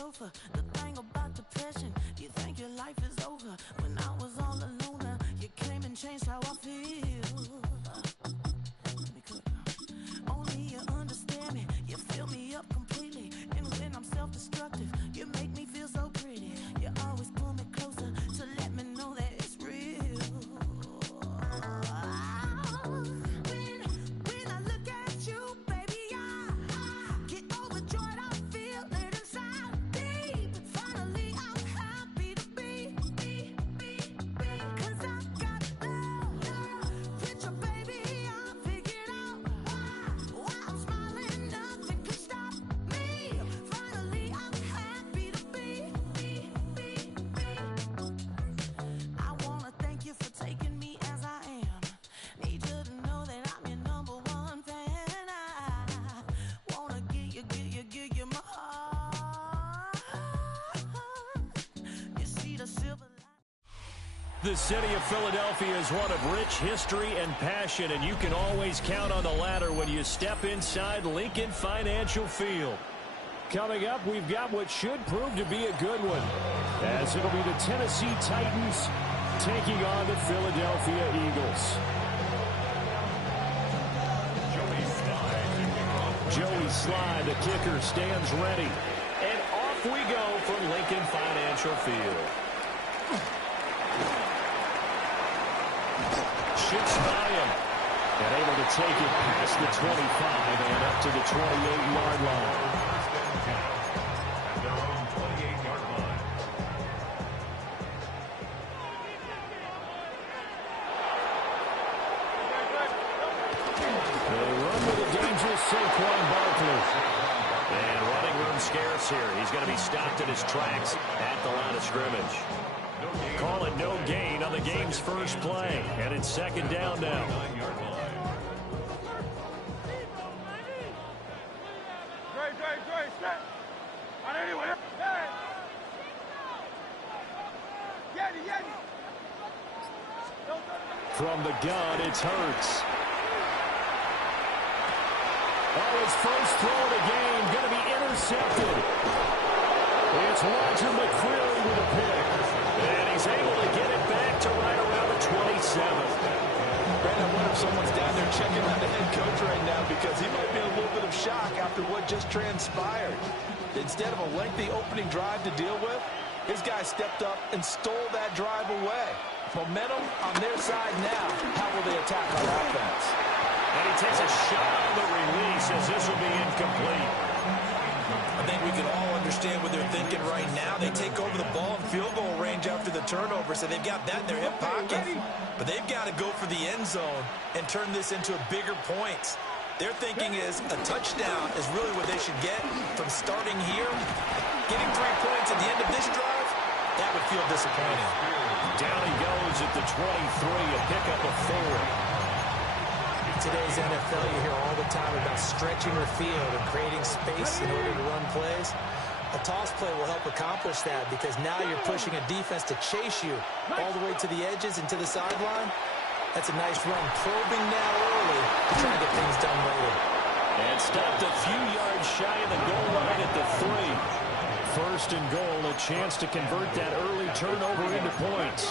sofa. The thing about depression, you think your life is over. When I was all alone, you came and changed how I feel. Let me cook. Only you understand me, you fill me up completely. And when I'm self-destructive, you make me feel so pretty. You always pull me closer to let me know that it's real. When I look at you, baby, I get overjoyed. I feel it inside me. Finally, I'm happy to be. 'Cause I got love. Picture, baby, I figured out why I'm smiling. Nothing can stop me. Finally, I'm happy to be. I wanna thank you for taking me as I am. Need you to know that I'm your number one fan. I wanna give you my heart. You see the silver light. The city of Philadelphia is one of rich history and passion, and you can always count on the latter when you step inside Lincoln Financial Field. Coming up, we've got what should prove to be a good one, as it'll be the Tennessee Titans taking on the Philadelphia Eagles. Joey Slye, the kicker, stands ready. And off we go from Lincoln Financial Field. Shoots by him. And able to take it past the 25 and up to the 28-yard line. At their own 28-yard line. They run with a dangerous Saquon Barkley. And running room scarce here. He's going to be stopped in his tracks at the line of scrimmage. Call it no gain on the game's first play. And it's second down now. 9-yard line. From the gun, it's Hurts. Oh, his first throw of the game going to be intercepted. It's Roger McCreary with a pick. And he's able to get it back to right around the 27. Brandon, I wonder if someone's down there checking on the head coach right now, because he might be in a little bit of shock after what just transpired. Instead of a lengthy opening drive to deal with, his guy stepped up and stole that drive away. Momentum on their side now. How will they attack our offense? And he takes a shot on the release as this will be incomplete. I think we can all understand what they're thinking right now. They take over the ball in field goal range after the turnover, so they've got that in their hip pocket. But they've got to go for the end zone and turn this into bigger points. Their thinking is a touchdown is really what they should get from starting here. Getting 3 points at the end of this drive, that would feel disappointing. Down he goes at the 23, a pickup of 4. In today's NFL, you hear all the time about stretching the field and creating space in order to run plays. A toss play will help accomplish that, because now you're pushing a defense to chase you all the way to the edges and to the sideline. That's a nice run, probing now early to try to get things done later. And stopped a few yards shy of the goal line at the 3. First and goal, a chance to convert that early turnover into points.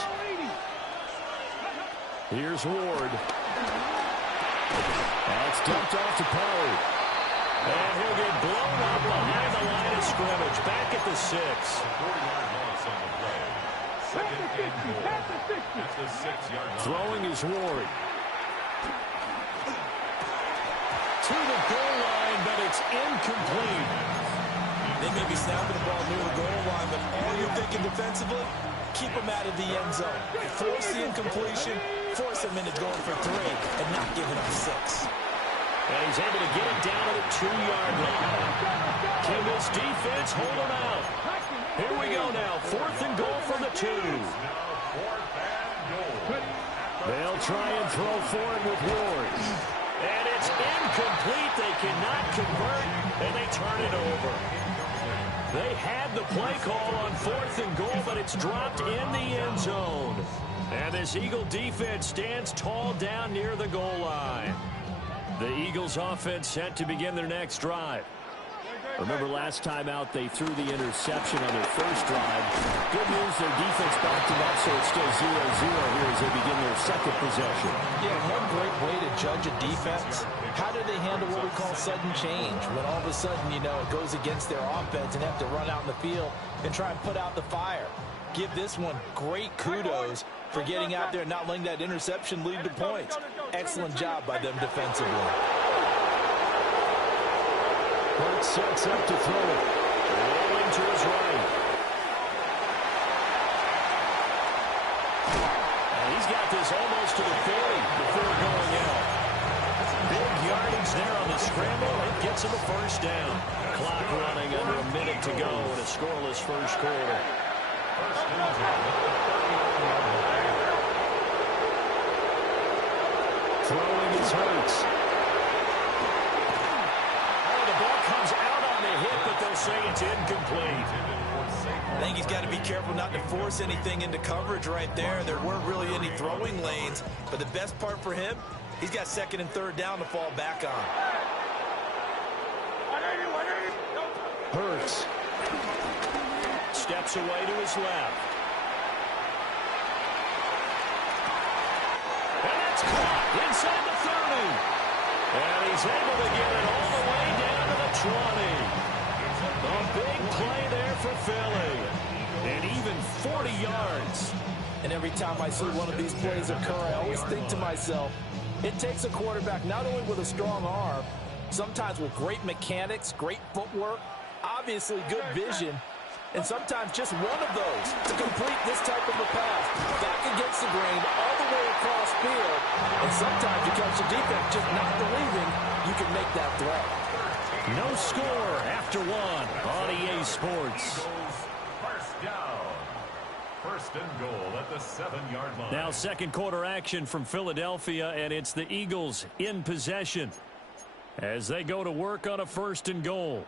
Here's Ward. That's dumped off to Poe. And he'll get blown up behind the line of scrimmage. Back at the 6. 4-yard loss on the play. Second and goal. At the 6-yard line. Throwing is Ward. To the goal line, but it's incomplete. They may be snapping the ball near the goal line, but all you're thinking defensively, keep them out of the end zone. Force the incompletion, force them into going for 3, and not giving up 6. And he's able to get it down to the 2-yard line. Can this defense hold him out? Here we go now. 4th and goal from the 2. They'll try and throw for it with Ward. And it's incomplete. They cannot convert, and they turn it over. They had the play call on 4th and goal, but it's dropped in the end zone. And this Eagle defense stands tall down near the goal line. The Eagles offense set to begin their next drive. Remember last time out, they threw the interception on their first drive. Good news, their defense backed them up, so it's still 0-0 here as they begin their second possession. Yeah, one great way to judge a defense, how do they handle what we call sudden change? When all of a sudden, you know, it goes against their offense and have to run out in the field and try and put out the fire. Give this one great kudos for getting out there and not letting that interception lead to points. Excellent job by them defensively. Hurts sets up to throw it. Rolling to his right. And he's got this almost to the 40 before going out. Big yardage there on the scramble. It gets him a first down. Clock running under a minute to go in a scoreless first quarter. Throwing is Hurts. Comes out on the hit, but they'll say it's incomplete. I think he's got to be careful not to force anything into coverage right there. There weren't really any throwing lanes, but the best part for him, he's got second and third down to fall back on. Hurts steps away to his left. And that's caught inside the 30. And he's able to get it all the way down to the 20. A big play there for Philly. And even 40 yards. And every time I see one of these plays occur, I always think to myself, it takes a quarterback not only with a strong arm, sometimes with great mechanics, great footwork, obviously good vision, and sometimes just one of those to complete this type of a pass. Back against the grain, all the way across field, and sometimes you catch the defense just not believing you can make that throw. No score after one on EA Sports. First down. First and goal at the 7-yard line. Now second quarter action from Philadelphia, and it's the Eagles in possession as they go to work on a first and goal.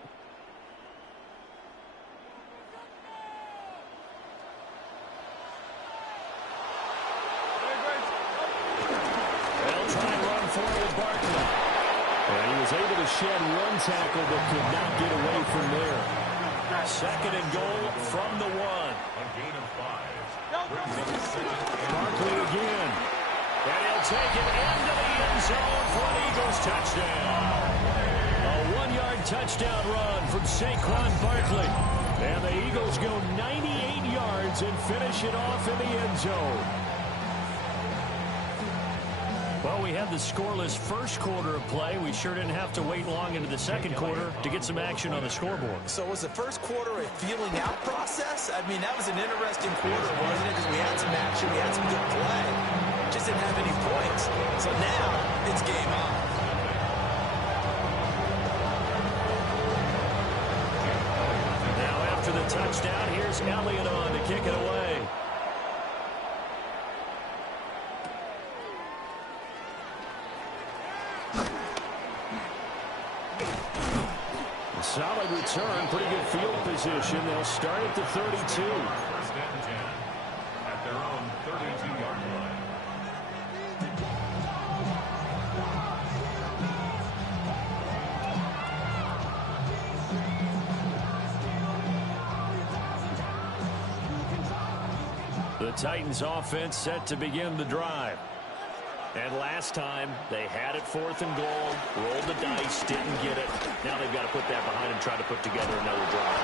Able to shed one tackle, but could not get away from there. Second and goal from the 1. A gain of 5. Barkley again. And he'll take it into the end zone for an Eagles touchdown. A 1-yard touchdown run from Saquon Barkley. And the Eagles go 98 yards and finish it off in the end zone. Well, we had the scoreless first quarter of play. We sure didn't have to wait long into the second quarter to get some action on the scoreboard. So was the first quarter a feeling out process? I mean, that was an interesting quarter, wasn't it? Because we had some action, we had some good play. Just didn't have any points. So now it's game on. Now after the touchdown, here's Elliott on to kick it away. Solid return, pretty good field position. They'll start at the 32. First and 10 at their own 32-yard line. The Titans offense set to begin the drive. And last time, they had it 4th and goal, rolled the dice, didn't get it. Now they've got to put that behind and try to put together another drive.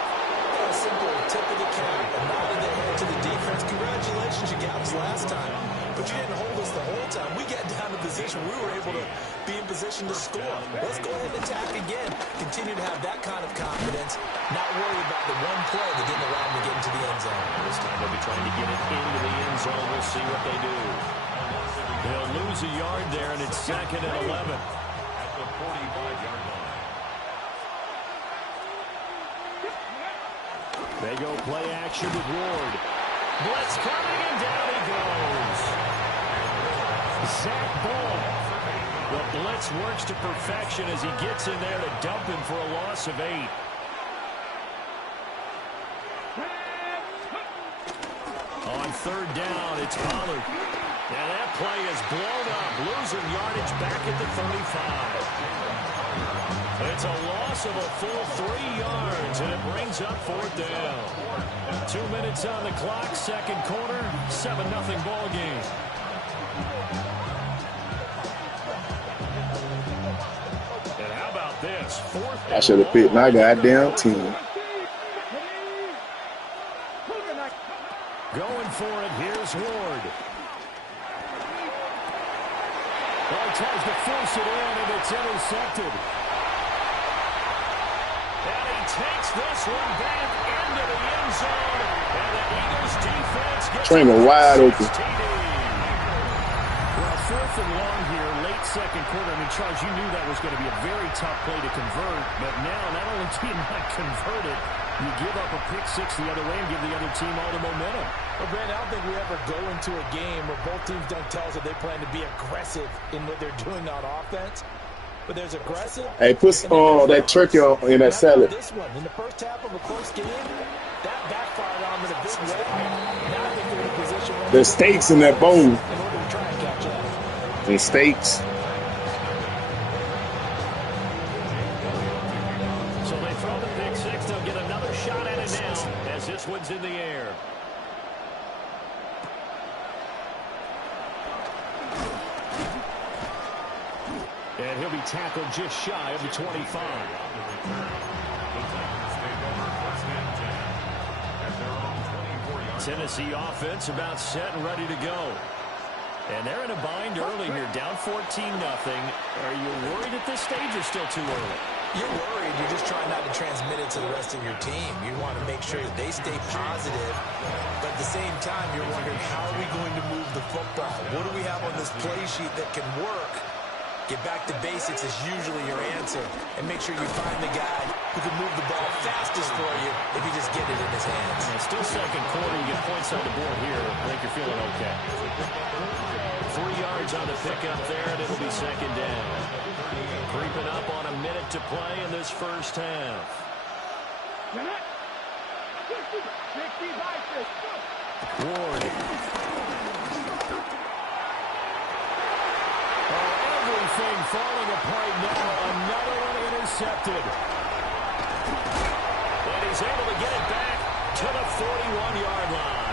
A simple tip of the cap, a nod of the head to the defense. Congratulations, you got us last time, but you didn't hold us the whole time. We got down to position. We were able to be in position to score. Let's go ahead and attack again. Continue to have that kind of confidence, not worry about the one play that didn't allow them to get into the end zone. This time they'll be trying to get it into the end zone. We'll see what they do. They'll lose a yard there, and it's 2nd and 11. At the 45-yard line. They go play action with Ward. Blitz coming, and down he goes. Zach Ball. The blitz works to perfection as he gets in there to dump him for a loss of 8. On 3rd down, it's Pollard. Now that play is blown up. losing yardage back at the 35. It's a loss of a full 3 yards, and it brings up 4th down. 2 minutes on the clock, second quarter, 7-0 ball game. And how about this? 4th I should have picked my goddamn team. Going for it, here's Ward. Well, tries to force it in, and it's intercepted. And he takes this one back into the end zone. And the Eagles defense gets Trainer wide open. Well, 4th and long here, late second quarter. I mean, Charles, you knew that was going to be a very tough play to convert. But now, not only do you not convert it, you give up a pick six the other way and give the other team all the momentum. Well, Brandon, I don't think we ever go into a game where both teams don't tell us that they plan to be aggressive in what they're doing on offense. But there's aggressive. Hey, put that turkey in that salad. This one, in the first half of a close game, that backfired on in a big way. Now I think they're in a position where there's steaks in that bowl. in order to try and catch up. And steaks. So they throw the pick six. They'll get another shot at it now as this one's in the air. And he'll be tackled just shy of the 25. Tennessee offense about set and ready to go. And they're in a bind early here, down 14-0. Are you worried at this stage or still too early? You're worried. You're just trying not to transmit it to the rest of your team. You want to make sure that they stay positive. But at the same time, you're wondering, how are we going to move the football? What do we have on this play sheet that can work? Get back to basics is usually your answer. And make sure you find the guy who can move the ball fastest for you if you just get it in his hands. And still second quarter. You get points on the board here. I think you're feeling okay. 3 yards on the pickup there, and it'll be second down. Creeping up on a minute to play in this first half. Ward. Everything falling apart now. Another one intercepted. And he's able to get it back to the 41-yard line.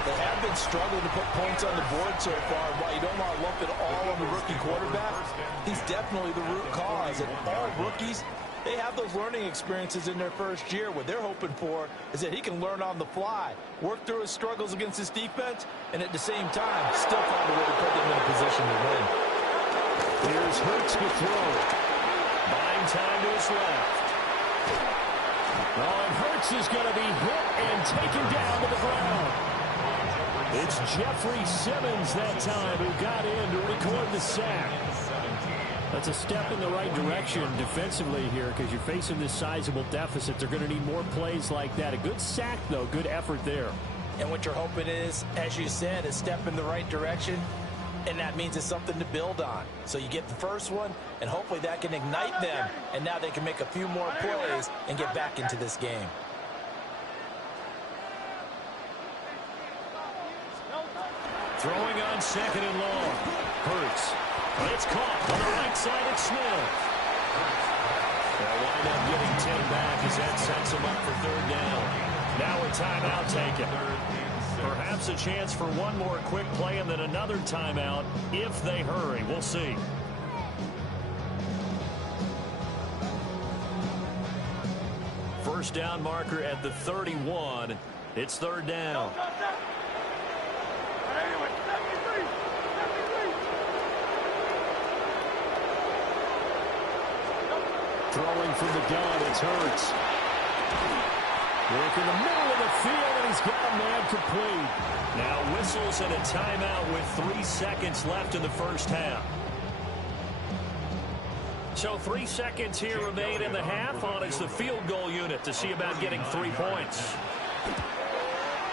They have been struggling to put points on the board so far. While you don't want to lump it all on the rookie quarterback, he's definitely the root cause. And all rookies, they have those learning experiences in their first year. What they're hoping for is that he can learn on the fly, work through his struggles against his defense, and at the same time, still find a way to put them in a position to win. Here's Hurts to throw. Buying time to his left. Oh, and Hurts is going to be hit and taken down to the ground. It's Jeffrey Simmons that time who got in to record the sack. That's a step in the right direction defensively here because you're facing this sizable deficit. They're going to need more plays like that. A good sack, though. Good effort there. And what you're hoping is, as you said, a step in the right direction. And that means it's something to build on. So you get the first one, and hopefully that can ignite them. And now they can make a few more plays and get back into this game. Throwing on second and long. Hurts. It's caught on the right side at Smith. They'll wind up getting 10 back as that sets them up for third down. Now a timeout taken. Perhaps a chance for one more quick play and then another timeout if they hurry. We'll see. First down marker at the 31. It's third down. Throwing from the gun, it's Hurts. Work in the middle of the field, and he's got a man complete. Now whistles and a timeout with 3 seconds left in the first half. So 3 seconds here remain in the half. On is the field goal unit to see about getting 3 points.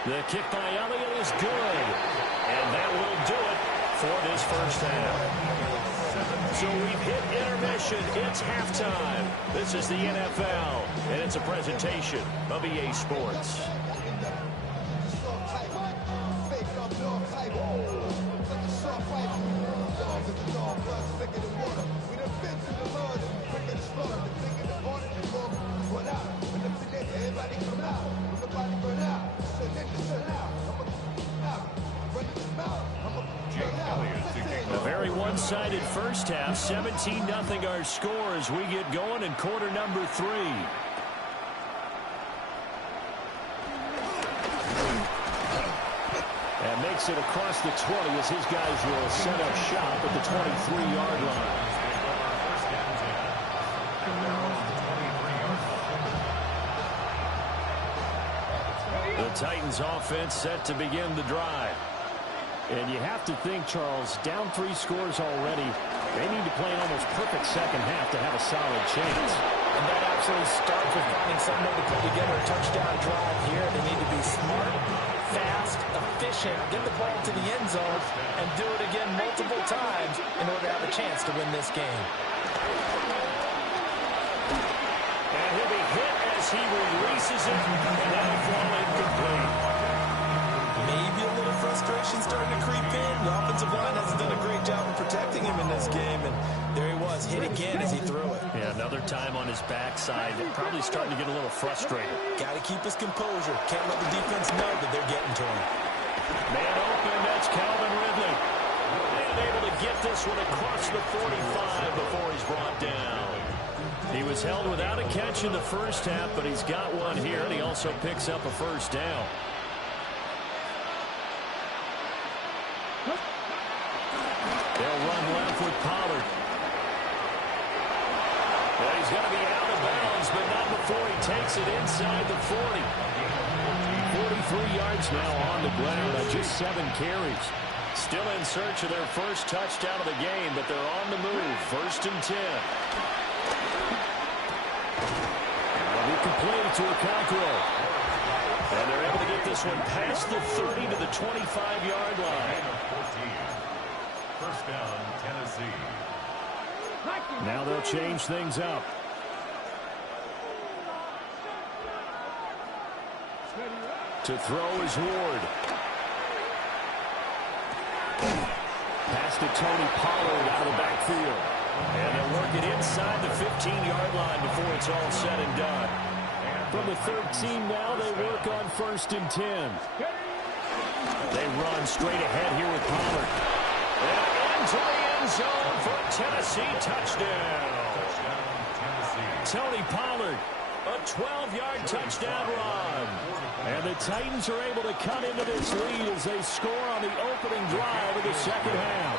The kick by Elliott is good. And that will do it for this first half. So we've hit intermission. It's halftime. This is the NFL, and it's a presentation of EA Sports. one-sided first half. 17-0 our score as we get going in quarter number 3. And makes it across the 20 as his guys will set up shop at the 23-yard line. The Titans offense set to begin the drive. And you have to think, Charles, down 3 scores already. They need to play an almost perfect second half to have a solid chance. And that absolutely starts with finding some way to put together a touchdown drive here. They need to be smart, fast, efficient, get the ball to the end zone, and do it again multiple times in order to have a chance to win this game. And he'll be hit as he releases it, and that'll fall incomplete. Maybe a little frustration starting to creep in. The offensive line hasn't done a great job of protecting him in this game, and there he was, hit again as he threw it. Yeah, another time on his backside. Probably starting to get a little frustrated. Got to keep his composure. Can't let the defense know that they're getting to him. Man open, that's Calvin Ridley. And able to get this one across the 45 before he's brought down. He was held without a catch in the first half, but he's got one here, and he also picks up a first down. They'll run left with Pollard. Well, he's going to be out of bounds, but not before he takes it inside the 40. 43 yards now on the ground on just 7 carries. Still in search of their first touchdown of the game, but they're on the move. 1st and 10. That'll be complete to Okonkwo. And they're able to get this one past the 30 to the 25-yard line. First down, Tennessee. Now they'll change things up. To throw is Ward. Pass to Tony Pollard out of the backfield. And they'll work it inside the 15-yard line before it's all said and done. From the 13 now, they work on 1st and 10. They run straight ahead here with Pollard. And into the end zone for a Tennessee touchdown. Tony Pollard, a 12-yard touchdown run. And the Titans are able to cut into this lead as they score on the opening drive of the second half.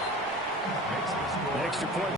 Extra point.